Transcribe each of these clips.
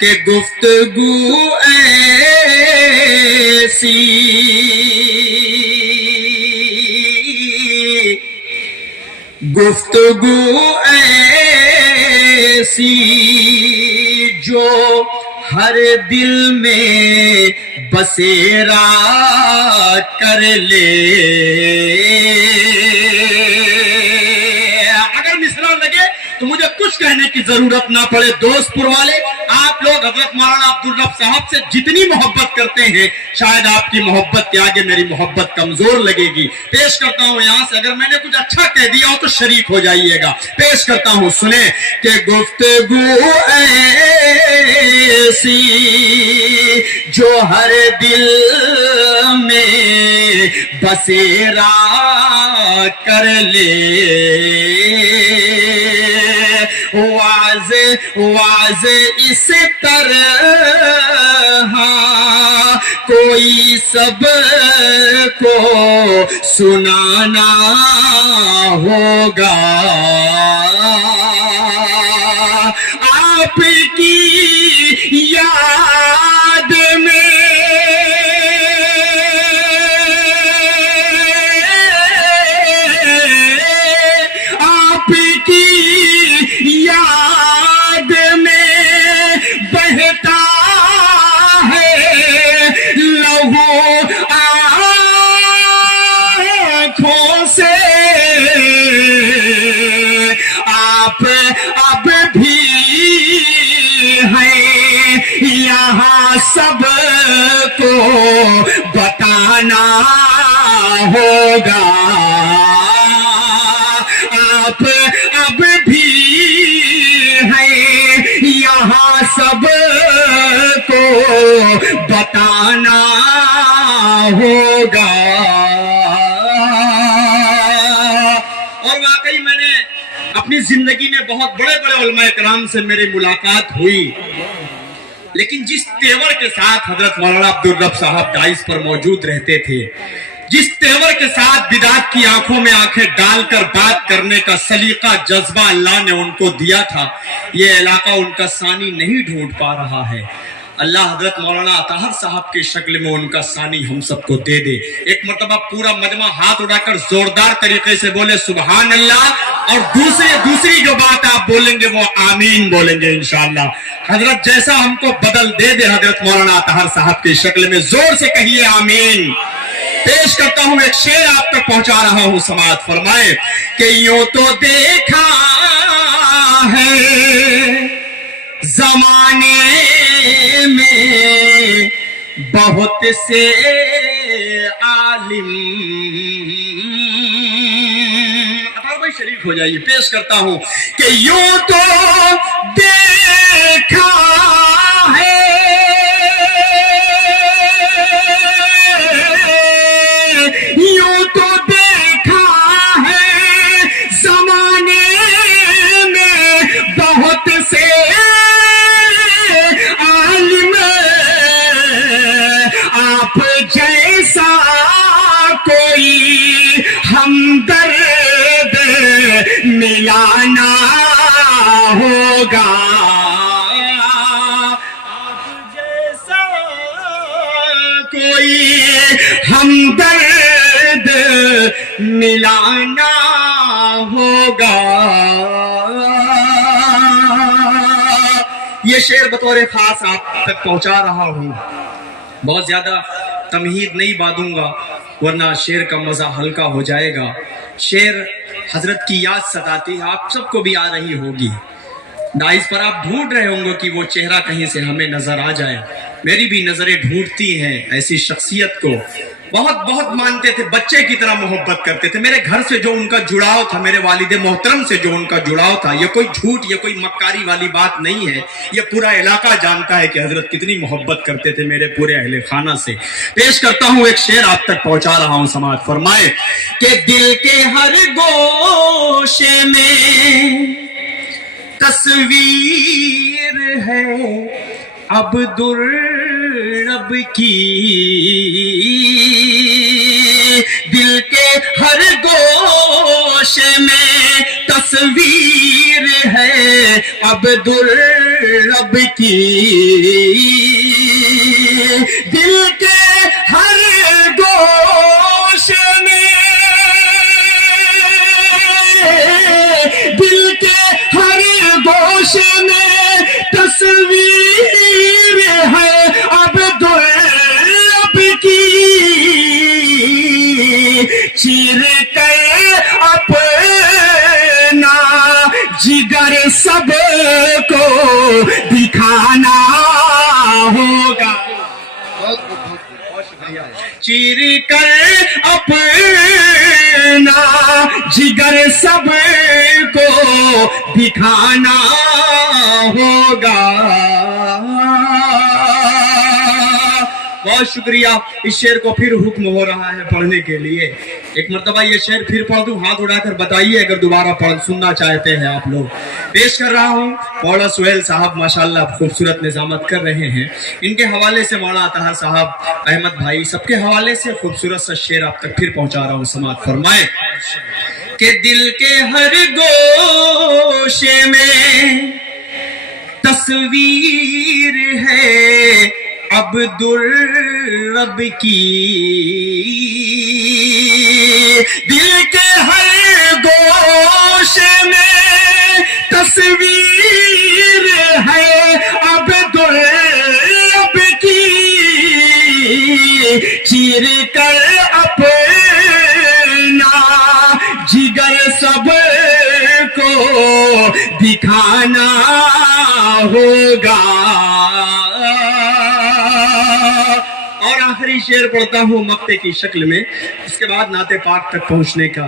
کہ گفتگو ایسی گفتگو ایسی جو ہر دل میں بسیرا کر لے. اگر مصرع لگے تو مجھے کچھ کہنے کی ضرورت نہ پڑے. دوست پور والے آپ لوگ حضرت مولانا عبدالرب صاحب سے جتنی محبت کرتے ہیں شاید آپ کی محبت کے آگے میری محبت کمزور لگے گی. پیش کرتا ہوں یہاں سے, اگر میں نے کچھ اچھا کہہ دیا ہو تو شریک ہو جائیے گا. پیش کرتا ہوں, سنیں کہ گفتگو ایسی جو ہر دل میں بسیرا کر لے. واضح اس طرح کوئی سب کو سنانا ہوگا. آپ کی یاد میں آپ کی یاد میں بہتا ہے لہو آنکھوں سے. آپ اب بھی ہیں یہاں سب کو بتانا ہوگا. آپ اب بھی ہیں یہاں سب کو بتانا ہوگا. اور واقعی میں نے اپنی زندگی میں بہت بڑے بڑے علماء کرام سے میری ملاقات ہوئی, لیکن جس تیور کے ساتھ حضرت مولانا عبدالرب صاحب ڈائز پر موجود رہتے تھے, جس تیور کے ساتھ بدعت کی آنکھوں میں آنکھیں ڈال کر بات کرنے کا سلیقہ جذبہ اللہ نے ان کو دیا تھا, یہ علاقہ ان کا ثانی نہیں ڈھونڈ پا رہا ہے. اللہ حضرت مولانا اطہر صاحب کی شکل میں ان کا ثانی ہم سب کو دے دے. ایک مرتبہ پورا مجمع ہاتھ اٹھا کر زوردار طریقے سے بولے سبحان اللہ, اور دوسری جو بات آپ بولیں گے وہ آمین بولیں گے انشاءاللہ. حضرت جیسا ہم کو بدل دے دے حضرت مولانا اطہر صاحب کی شکل میں, زور سے کہیے آمین. پیش کرتا ہوں, ایک شعر آپ تک پہنچا رہا ہوں, سماعت فرمائے کہ یوں تو دیکھا ہے زمانے میں بہت سے عالم. بھائی شریک ہو جائیے. پیش کرتا ہوں کہ یوں تو دیکھا ہے یوں تو دیکھا ہے زمانے میں بہت سے عالم. آپ جیسا کوئی ہمدرد ملانا ہوگا. آپ جیسا کوئی ہمدرد ملانا ہوگا. یہ شعر بطور خاص آپ تک پہنچا رہا ہوں. بہت زیادہ تمہید نہیں باندھوں گا ورنہ شعر کا مزہ ہلکا ہو جائے گا. شعر حضرت کی یاد ستاتی ہے, آپ سب کو بھی آ رہی ہوگی. ڈائز پر آپ ڈھونڈ رہے ہوں گے کہ وہ چہرہ کہیں سے ہمیں نظر آ جائے. میری بھی نظریں ڈھونڈتی ہیں ایسی شخصیت کو. بہت بہت مانتے تھے, بچے کی طرح محبت کرتے تھے. میرے گھر سے جو ان کا جڑاؤ تھا, میرے والد محترم سے جو ان کا جڑاؤ تھا, یہ کوئی جھوٹ, یہ کوئی مکاری والی بات نہیں ہے. یہ پورا علاقہ جانتا ہے کہ حضرت کتنی محبت کرتے تھے میرے پورے اہل خانہ سے. پیش کرتا ہوں, ایک شعر آپ تک پہنچا رہا ہوں, سماعت فرمائے کہ دل کے ہر گوشے میں تصویر ہے عبدالرب کی. دل کے ہر گوشے میں تصویر ہے अब्दुल रब की, दिल के हर गोशे में, दिल के हर गोशे में तस्वीर है अब्दुल रब की, चीर कर अपना जिगर सबको दिखाना होगा, चीर कर अपना जिगर सबको दिखाना होगा। बहुत शुक्रिया। इस शेर को फिर हुक्म हो रहा है पढ़ने के लिए। एक मर्तबा ये शेर फिर पढ़ दूं, हाथ उठाकर बताइए अगर दोबारा पढ़ सुनना चाहते हैं आप लोग। पेश कर रहा हूं मौला सुहेल साहब माशाल्लाह खूबसूरत निजामत कर रहे हैं। इनके हवाले से मौला अतहर साहब, अहमद भाई, सबके हवाले से खूबसूरत सा शेर आप तक फिर पहुंचा रहा हूं। समात फरमाए कि दिल के हर गोशे में तस्वीर है अब्दुल रब की, दिल के हर गोशे में तस्वीर है अब्दुल रब की, चीर कर अपना जिगर सबको दिखाना होगा। और आखिरी शेर पढ़ता हूँ मक्ते की शक्ल में, इसके बाद नाते पाक तक पहुंचने का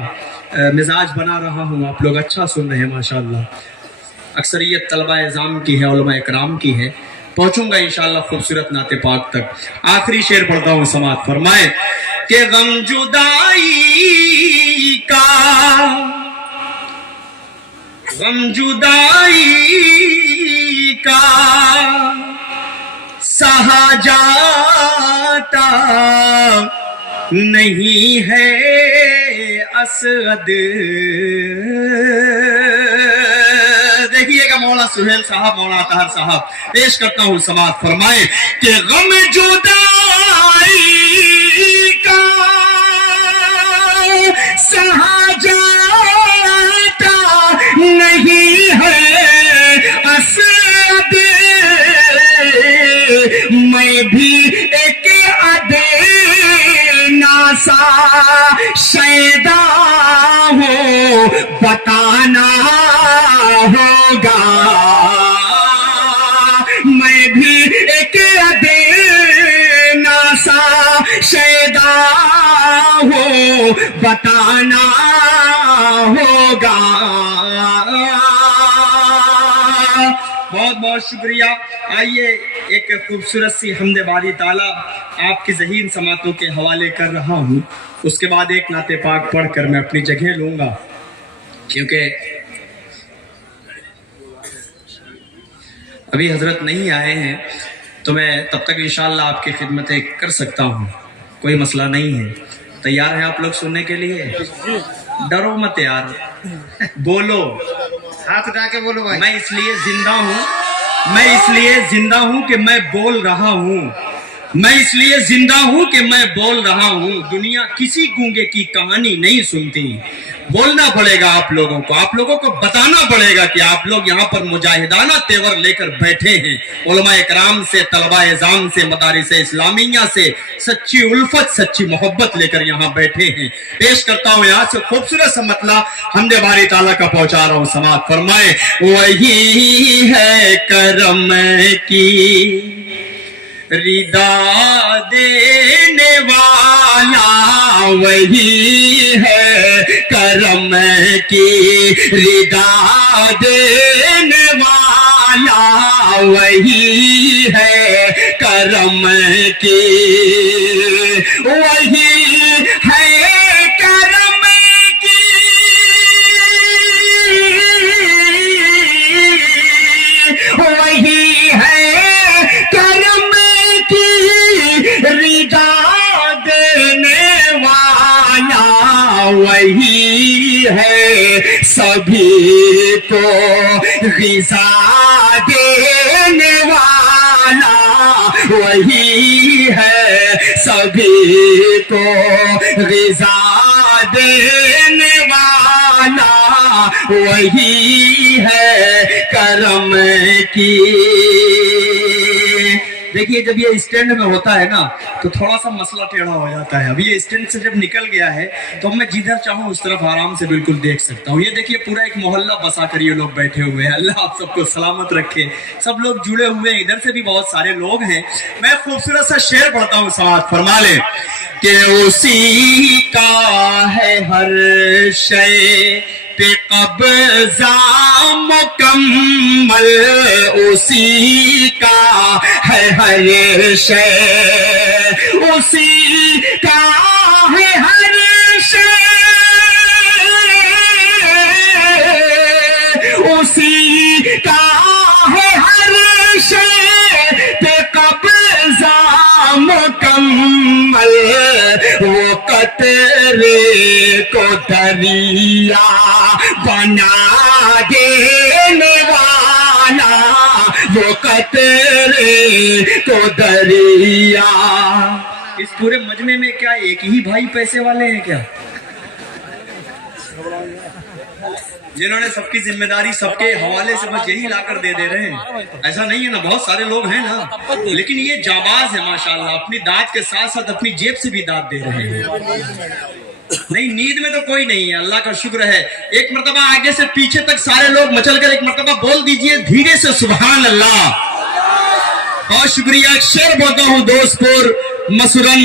मिजाज बना रहा हूँ। आप लोग अच्छा सुन रहे हैं माशाल्लाह। अक्सरियत तलबा एज़ाम की है, उलमा इकराम की है। पहुंचूंगा इंशाल्लाह खूबसूरत नाते पाक तक। आखिरी शेर पढ़ता हूँ। समात फरमाए कि गम जुदाई का, गम जुदाई का सहा जाता नहीं है असद। देखिएगा मौला सुहेल साहब, मौला अतहर साहब, पेश करता हूं। समात फरमाए कि गम जुदाई का सहा जाता नहीं है असद, मैं भी एक अदेनासा शैदा हूँ, बताना होगा। मैं भी एक अदेनासा शैदा हूँ, बताना होगा। बहुत बहुत शुक्रिया। आइए एक खूबसूरत सी हमदे बारी ताला आपकी ज़हीन समातों के हवाले कर रहा हूँ। उसके बाद एक नाते पाक पढ़कर मैं अपनी जगह लूँगा, क्योंकि अभी हजरत नहीं आए हैं तो मैं तब तक इंशाअल्लाह आपकी खिदमतें कर सकता हूँ, कोई मसला नहीं है। तैयार हैं आप लोग सुनने के लिए? डरो मत यार, बोलो, हाथ उठा के बोलो भाई। मैं इसलिए जिंदा हूँ, मैं इसलिए जिंदा हूँ कि मैं बोल रहा हूँ, मैं इसलिए जिंदा हूँ कि मैं बोल रहा हूँ। दुनिया किसी गूंगे की कहानी नहीं सुनती। बोलना पड़ेगा आप लोगों को बताना पड़ेगा कि आप लोग यहाँ पर मुजाहिदाना तेवर लेकर बैठे हैं। उलमा इकराम से, तलबा एज़ाम से, मदारिस इस्लामिया से सच्ची उल्फत, सच्ची मोहब्बत लेकर यहाँ बैठे हैं। पेश करता हूँ यहाँ से खूबसूरत सा मतला हमदे बारी ताला का पहुंचा रहा हूँ। समात फरमाए वही है करम की रिदा देने वाला, वही है करम की रिदा देने वाला, वही है करम की, वही है करम की, वही है करम रिदा देने वाला, वही है सभी کو غذا دینے والا وہی ہے، سبھی کو غذا دینے والا وہی ہے، کرم کی۔ دیکھیے جب یہ اسٹینڈ میں ہوتا ہے نا تو تھوڑا سا مسئلہ ٹیڑھا ہو جاتا ہے۔ اب یہ اسٹینڈ سے جب نکل گیا ہے تو میں جدھر چاہوں اس طرف آرام سے بالکل دیکھ سکتا ہوں۔ یہ دیکھیے پورا ایک محلہ بسا کر یہ لوگ بیٹھے ہوئے ہیں، اللہ آپ سب کو سلامت رکھے، سب لوگ جڑے ہوئے ہیں، ادھر سے بھی بہت سارے لوگ ہیں۔ میں خوبصورت سا شعر پڑھتا ہوں، سماعت فرما لیں کہ اسی کا ہے ہر شے پہ قبضہ مکمل، اسی کا ہے ہر شے، اسی کا ہے ہر شے، اسی کا ہے ہر شے پہ قبضہ مکمل، وہ قطرے کو دریا بنا دینے والا، وہ قطرے کو دریا۔ اس پورے مجمع میں کیا ایک ہی بھائی پیسے والے ہیں کیا، جنہوں نے سب کی ذمہ داری سب کے حوالے سے بس یہی لا کر دے رہے ہیں؟ ایسا نہیں ہے نا، بہت سارے لوگ ہیں نا، لیکن یہ جانباز ہے ماشاءاللہ، اپنی داد کے ساتھ ساتھ اپنی جیب سے بھی داد دے رہے ہیں۔ نہیں، نیند میں تو کوئی نہیں ہے، اللہ کا شکر ہے۔ ایک مرتبہ آگے سے پیچھے تک سارے لوگ مچل کر ایک مرتبہ بول دیجئے دھیرے سے سبحان اللہ۔ بہت شکریہ۔ ایک شعر بولتا ہوں، دوست پور، مسورن،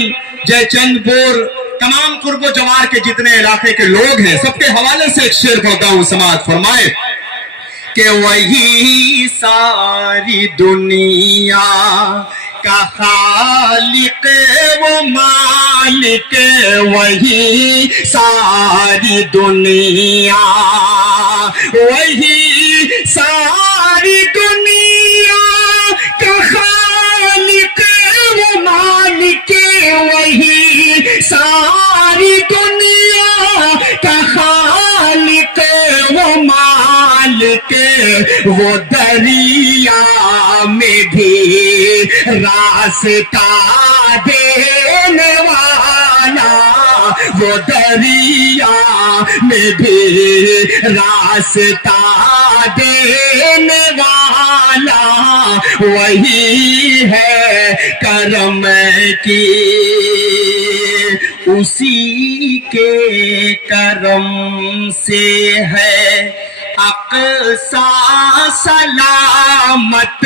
جے چند پور، تمام قرب و جوار کے جتنے علاقے کے لوگ ہیں سب کے حوالے سے ایک شعر پڑھتا ہوں، سماعت فرمائے کہ وہی ساری دنیا کا خالق و مالک، وہی ساری دنیا، وہی ساری دنیا کا خالق و مالک، وہی ساری دنیا کا خالق و مالک، وہ دریا میں بھی راستہ دینے والا، وہ دریا میں بھی راستہ دینے والا وہی ہے، کرم کی۔ اسی کے کرم سے ہے اقصی سلامت،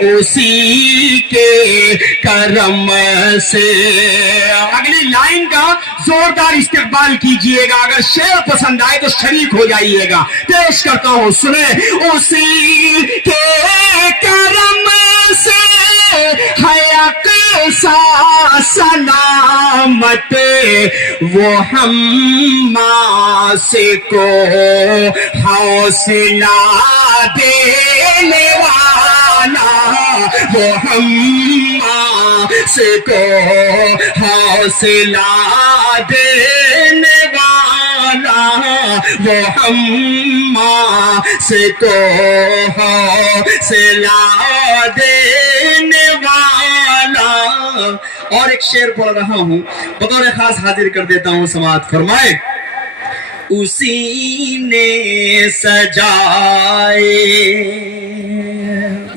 اسی کے کرم سے۔ اگلی لائن کا زوردار استقبال کیجئے گا، اگر شعر پسند آئے تو شریک ہو جائیے گا۔ پیش کرتا ہوں، سنیں۔ اسی کے کرم سے ہے اقصی سلامت، وہ حماسے کو حوصلہ دینے والا، وہ حماسے کو حوصلہ دینے والا، وہ حماسے کو حوصلہ دینے والا۔ اور ایک شعر پڑھ رہا ہوں، بطور خاص حاضر کر دیتا ہوں، سماعت فرمائے۔ اسی نے سجائے،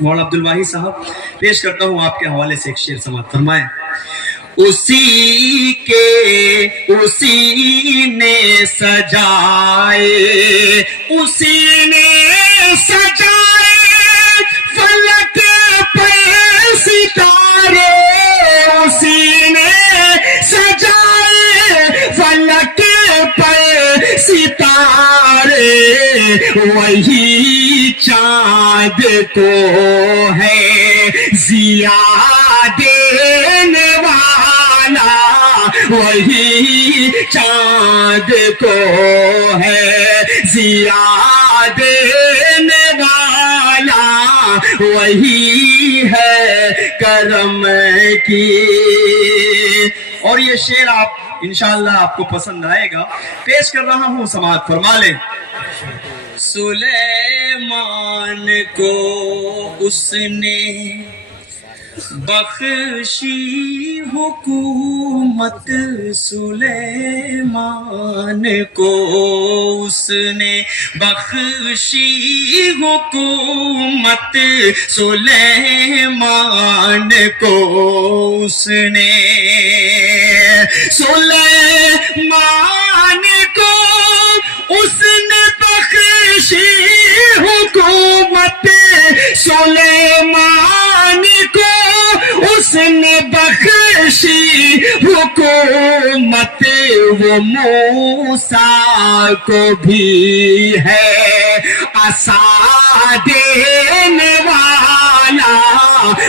مولانا عبدالواحد صاحب پیش کرتا ہوں آپ کے حوالے سے ایک شعر، سماعت فرمائے۔ اسی نے سجائے، اسی نے سجائے فلک پہ ستارے، اسی نے سجائے فلک پہ ستارے، وہی چاند کو ہے ضیا دینے والا، وہی چاند کو ہے ضیا دینے والا، وہی ہے کرم کی۔ اور یہ شعر آپ انشاءاللہ آپ کو پسند آئے گا، پیش کر رہا ہوں، سماعت فرما لیں۔ سلیمان کو اس نے بخشی حکومت، سلیمان کو اس نے بخشی حکومت، سلیمان کو اس نے، سلیمان کو اس نے بخشی حکومت، سلیمان کو اس نے بخشی حکومت، وہ موسیٰ کو بھی ہے عصا دینے والا،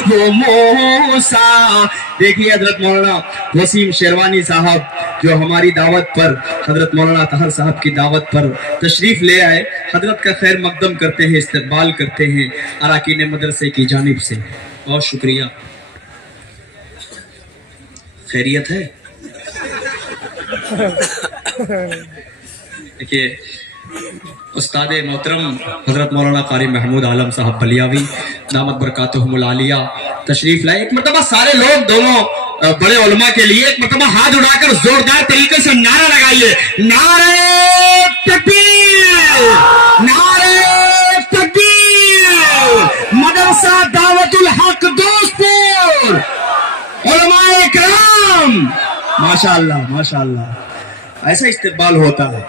وہ موسیٰ۔ دیکھیے حضرت مولانا وسیم شیروانی صاحب جو ہماری دعوت پر، حضرت مولانا طاہر صاحب کی دعوت پر تشریف لے آئے، حضرت کا خیر مقدم کرتے ہیں، استقبال کرتے ہیں اراکین مدرسے کی جانب سے۔ بہت شکریہ۔ خیریت ہے؟ دیکھیے استاد محترم حضرت مولانا قاری محمود عالم صاحب بلیاوی دامت برکاتہم العالیہ تشریف لائے۔ ایک مرتبہ سارے لوگ دونوں بڑے علماء کے لیے ایک مرتبہ ہاتھ اٹھا کر زوردار طریقے سے نعرہ لگائیے، نعرہ تکبیر، نعرہ تکبیر، مدرسہ دعوت الحق دوستپور، علماء کرام، ماشاءاللہ ماشاءاللہ، ایسا استقبال ہوتا ہے۔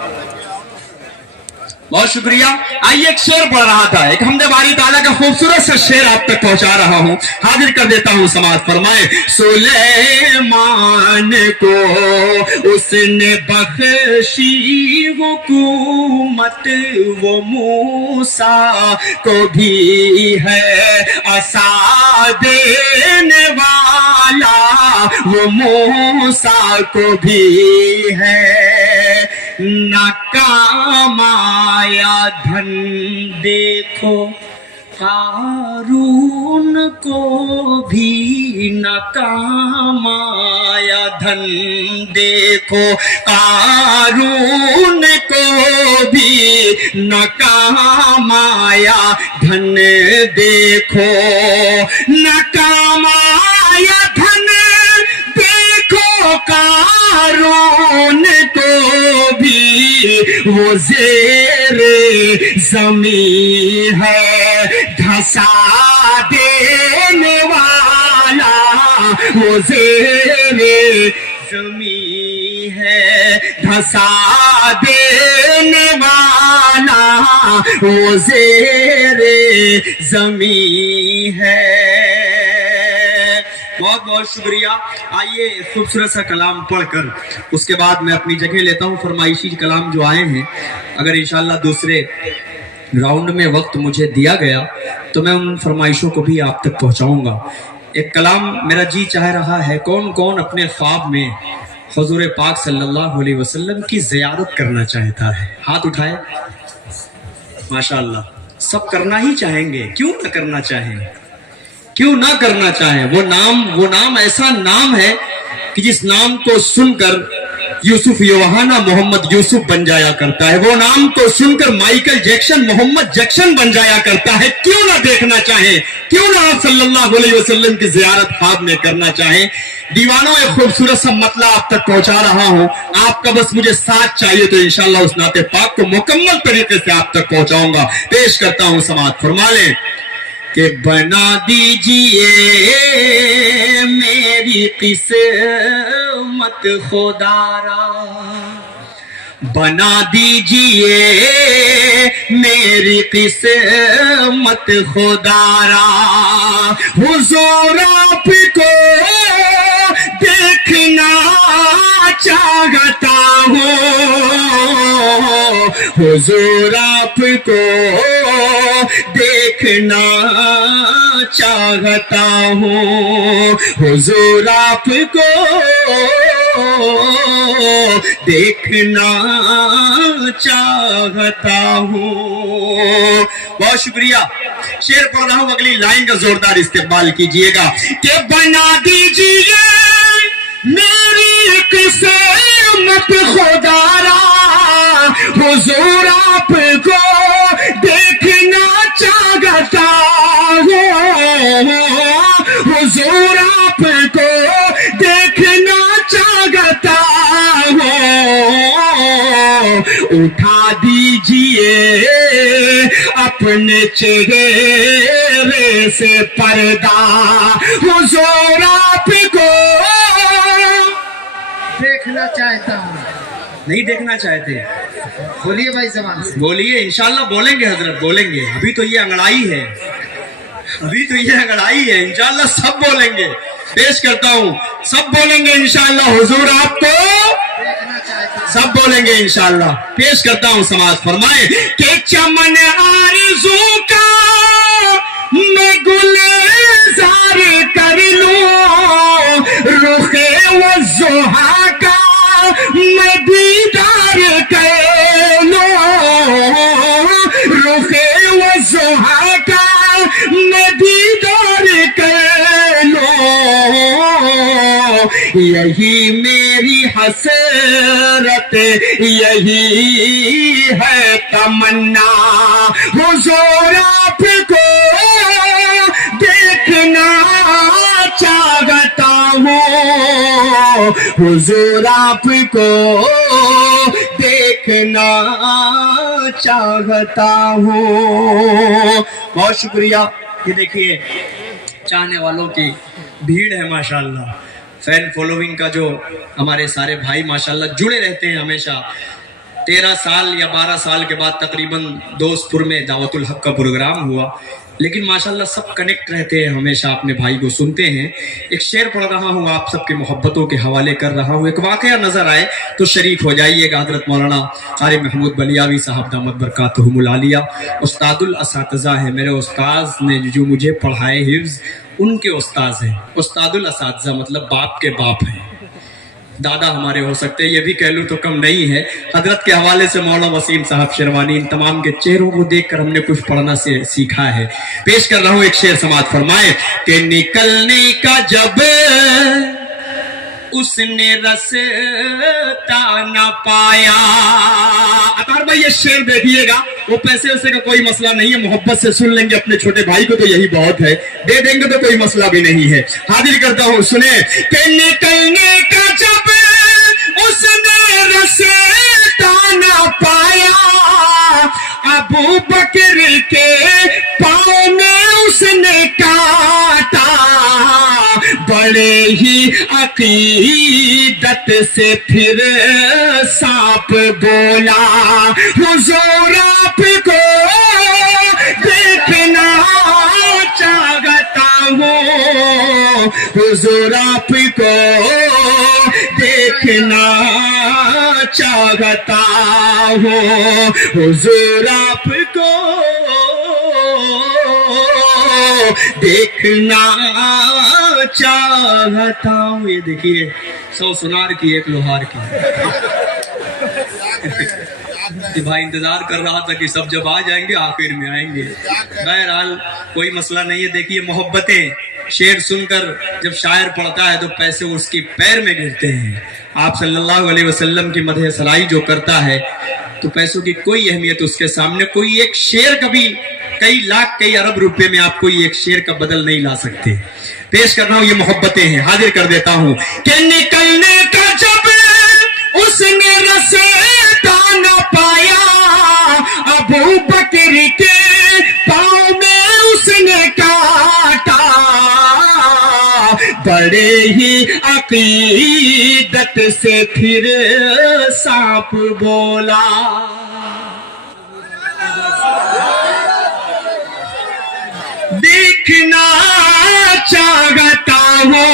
بہت شکریہ۔ آئیے ایک شعر پڑھ رہا تھا، ایک حمد باری تعالیٰ کا خوبصورت سا شعر آپ تک پہنچا رہا ہوں، حاضر کر دیتا ہوں سماعت فرمائے۔ سلیمان کو اس نے بخشی حکومت، وہ موسیٰ کو بھی ہے عصا دینے والا، وہ موسیٰ کو بھی ہے۔ ناکام آیا دھن دیکھو قارون کو بھی، ناکام آیا دھن دیکھو قارون کو بھی، ناکام آیا دھن دیکھو، ناکام آیا دھن دیکھو قارون کو بھی، وہ زیر زمین ہے دھسا دینے والا، وہ زیر زمین ہے دھسا دینے والا، وہ زیر زمین ہے۔ بہت بہت شکریہ۔ آئیے خوبصورت سا کلام پڑھ کر اس کے بعد میں اپنی جگہ لیتا ہوں۔ فرمائشی کلام جو آئے ہیں، اگر انشاءاللہ دوسرے راؤنڈ میں وقت مجھے دیا گیا تو میں ان فرمائشوں کو بھی آپ تک پہنچاؤں گا۔ ایک کلام میرا جی چاہ رہا ہے، کون کون اپنے خواب میں حضور پاک صلی اللہ علیہ وسلم کی زیارت کرنا چاہتا ہے؟ ہاتھ اٹھائے۔ ماشاءاللہ سب کرنا ہی چاہیں گے، کیوں نہ کرنا چاہیں، کیوں نہ کرنا چاہیں۔ وہ نام ایسا نام ہے کہ جس نام کو سن کر یوسف یوہانا محمد یوسف بن جایا کرتا ہے، وہ نام کو سن کر مائیکل جیکسن محمد جیکسن بن جایا کرتا ہے۔ کیوں نہ دیکھنا چاہیں، کیوں نہ آپ صلی اللہ علیہ وسلم کی زیارت خواب میں کرنا چاہیں۔ دیوانوں ایک خوبصورت سا مطلع آپ تک پہنچا رہا ہوں، آپ کا بس مجھے ساتھ چاہیے تو انشاءاللہ اس نعت پاک کو مکمل طریقے سے آپ تک پہنچاؤں گا۔ پیش کرتا ہوں، سماعت فرما لیں کہ بنا دیجئے میری قسمت خدارا، بنا دیجئے میری قسمت خدارا، حضور آپ کو دیکھنا چاہتا ہوں، حضور آپ کو دیکھنا چاہتا ہوں، حضور آپ کو دیکھنا چاہتا ہوں۔ بہت شکریہ۔ شعر پڑھ رہا ہوں، اگلی لائن کا زوردار استقبال کیجئے گا کہ بنا دیجئے میری قسمت خدارا، حضور آپ کو हुजूर आपको देखना चाहता हूँ, उठा दीजिए अपने चेहरे से पर्दा, हुजूर आपको देखना चाहता हूँ। नहीं देखना चाहते, बोलिए भाई जबान से। बोलिए, इंशाल्लाह बोलेंगे हजरत, बोलेंगे। अभी तो ये अंगड़ाई है, अभी तो ये अंगड़ाई है, इंशाल्लाह सब बोलेंगे। पेश करता हूँ, सब बोलेंगे इंशाल्लाह, हुजूर आपको देखना चाहता हूँ। सब बोलेंगे इंशाल्लाह। पेश करता हूँ, समाज फरमाए कि चमन आरज़ू का मैं गुलजार कर लूं, रुखे वज़ुहा का मैं दीदार कर लूं, रुखे वज़ुहा का मैं दीदार कर लूं, यही मेरी हसरत, यही है तमन्ना, हुजूर आपको देखना चाहता हूँ, हुजूर आपको देखना चाहता हूँ। बहुत शुक्रिया। ये देखिए चाहने वालों की भीड़ है माशाल्लाह, फैन फॉलोइंग का जो हमारे सारे भाई माशाल्लाह जुड़े रहते हैं हमेशा। 13 साल या 12 साल के बाद तकरीबन दोस्तपुर में दावतुल हक का प्रोग्राम हुआ, लेकिन माशाल्लाह सब कनेक्ट रहते हैं, हमेशा अपने भाई को सुनते हैं। एक शेर पढ़ रहा हूँ, आप सबके मोहब्बतों के हवाले कर रहा हूँ। एक वाकया नजर आए तो शरीक हो जाइएगा। हजरत मौलाना क़ारी महमूद बलियावी साहब दामत बरकातहुमुल आलिया उस्तादुल असातिज़ा है, मेरे उस्ताद ने जो मुझे पढ़ाए हिफ्ज़, उनके उस्ताद हैं। उस्तादुल असातिज़ा मतलब बाप के बाप हैं, दादा हमारे हो सकते हैं, ये भी कह लूँ तो कम नहीं है। हजरत के हवाले से मौलाना वसीम साहब शेरवानी, इन तमाम के चेहरों को देखकर हमने कुछ पढ़ना से सीखा है। पेश कर रहा हूँ एक शेर, समाज फरमाए कि निकलने का जब उसने रास्ता न पाया। अतार भाई ये शेर देखिएगा, वो पैसे वैसे का कोई मसला नहीं है, मोहब्बत से सुन लेंगे अपने छोटे भाई को तो यही बहुत है, दे देंगे तो कोई मसला भी नहीं है। हाजिर करता हूँ, सुने कि निकलने का जब उसने रास्ता न पाया, अबू बकर के पाँव में उसने काटा, बड़े ही अकीदत से फिर सांप बोला, हुजूर आपको देखना चाहता हूँ, हुजूर आपको देखना चाहता हूँ, हुजूर आपको देखना चाहता हूँ। ये देखिए 100 सुनार की एक लोहार की। भाई इंतजार कर रहा था कि सब जब आ जाएंगे आखिर में आएंगे, बहरहाल कोई मसला नहीं है। देखिए मोहब्बतें, शेर सुनकर जब शायर पढ़ता है तो पैसे उसके पैर में गिरते हैं। आप सल्लल्लाहु अलैहि वसल्लम की मदह सराई जो करता है तो पैसों की कोई अहमियत उसके सामने, कोई एक शेर कभी कई लाख कई अरब रुपए में आप कोई एक शेर का बदल नहीं ला सकते। पेश कर रहा हूं, ये मोहब्बतें हैं, हाजिर कर देता हूं कि निकलने का जब उसने रास्ता न पाया, अबू बकर के पाँव में उसने काटा, बड़े ही अकीदत से फिर सांप बोला। देखना चाहता हूँ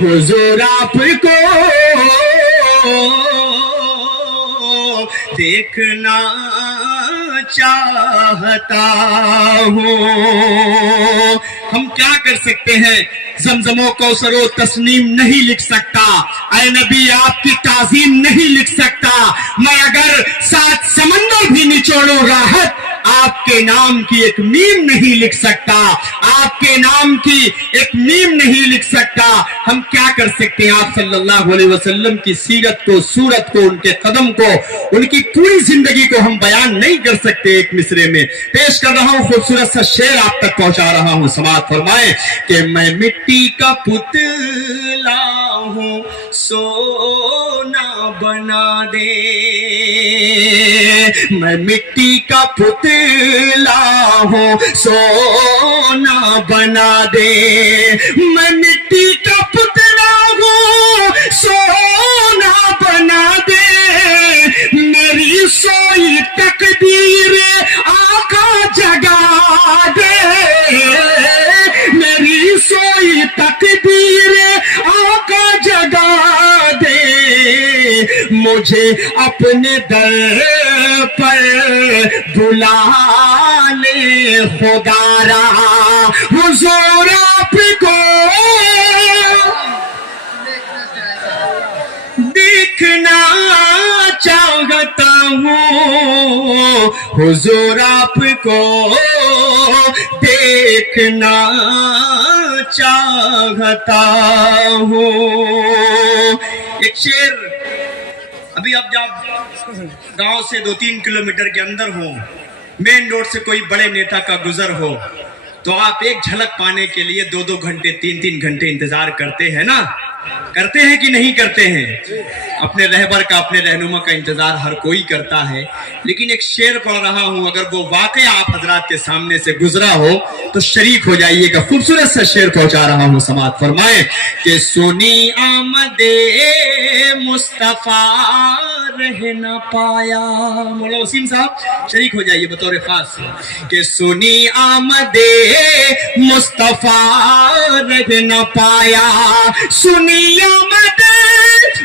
हुजूर आपको, देखना चाहता हूँ। हम क्या कर सकते हैं, ज़मज़मो कौसरो तस्नीम नहीं लिख सकता, ऐ नबी आपकी ताज़ीम नहीं लिख सकता। मैं अगर 7 समंदर भी निचोड़ूं राहत आपके नाम की एक मीम नहीं लिख सकता, आपके नाम की एक मीम नहीं लिख सकता। हम क्या कर सकते हैं? आप सल्लल्लाहु अलैहि वसल्लम की सीरत को, सूरत को, उनके कदम को, उनकी पूरी जिंदगी को हम बयान नहीं कर सकते एक मिसरे में। पेश कर रहा हूं खूबसूरत सा शेर, आप तक पहुंचा रहा हूं, समाअत फरमाए कि मैं मिट्टी का पुतला हूं, सोना बना दे। मैं मिट्टी का पुतला हूं, सोना बना दे। मैं मिट्टी का पुतला हूं, सोना बना दे। मेरी सोई तकदीर आका जगा दे। मेरी सोई तकदीर आका जगा दे। मुझे अपने दर पर बुला ले खुदारा, हुजूर आपको देखना चाहता हूँ, हुजूर आपको देखना चाहता हूँ। एक शेर, अभी आप जब गांव से 2-3 किलोमीटर के अंदर हो, मेन रोड से कोई बड़े नेता का गुजर हो, तो आप एक झलक पाने के लिए 2-2 घंटे 3-3 घंटे इंतजार करते हैं ना? करते हैं कि नहीं करते हैं? अपने रहबर का, अपने रहनुमा का इंतजार हर कोई करता है। लेकिन एक शेर पढ़ रहा हूं, अगर वो वाकई आप हजरात के सामने से गुजरा हो तो शरीक हो जाइएगा। खूबसूरत सा शेर पहुंचा रहा हूं, समाअत फरमाए कि सुनी आमदे मुस्तफा रह न पाया। मौला वसीम साहब शरीक हो जाइए बतौर खास कि सुनी आमदे मुस्तफा रह न पाया। सुनी आमदे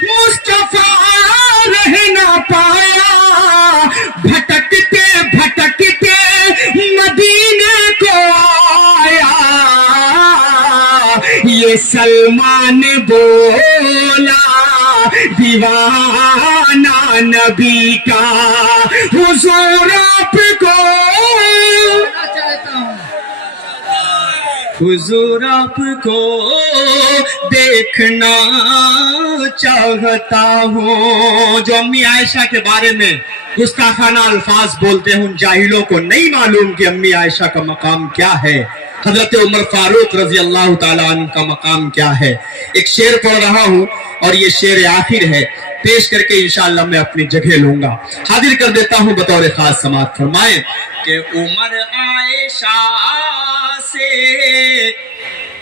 मुस्तफा रह न पाया। भटकते भटकते मदीने को आया। ये सलमान बोला दीवाना नबी का, हुजूर आपको हुजूर आपको देखना चाहता हूँ। जो अम्मी आयशा के बारे में गुस्ताखाना अल्फाज बोलते हैं, उन जाहिलों को नहीं मालूम कि अम्मी आयशा का मकाम क्या है, हजरत उमर फारूक रजी अल्लाह ताला अन्हु का मकाम क्या है। एक शेर पढ़ रहा हूँ और ये शेर आखिर है, पेश करके इंशाअल्लाह मैं अपनी जगह लूंगा। हाजिर कर देता हूँ बतौर खास, समाअत फरमाए कि उमर आयशा से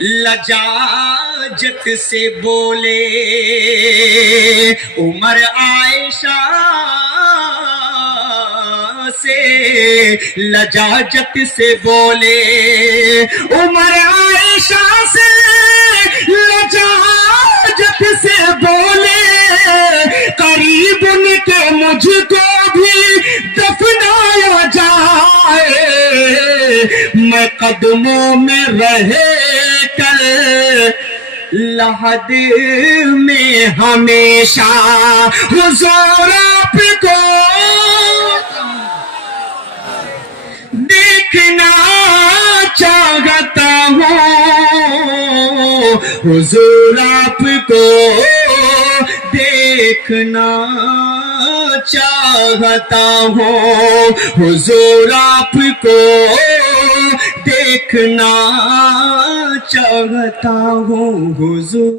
लजाजत से बोले। उमर आयशा से लजाजत से बोले। उमर आयशा से लजाजत से बोले। करीब उनके मुझको भी दफनाया जाए। मैं कदमों में रहे कर लहद में हमेशा, हुजूर आपको देखना चाहता हूँ। हुजूर आपको देखना चाहता हूँ। हुजूर आपको देखना चाहता हूँ। हुजूर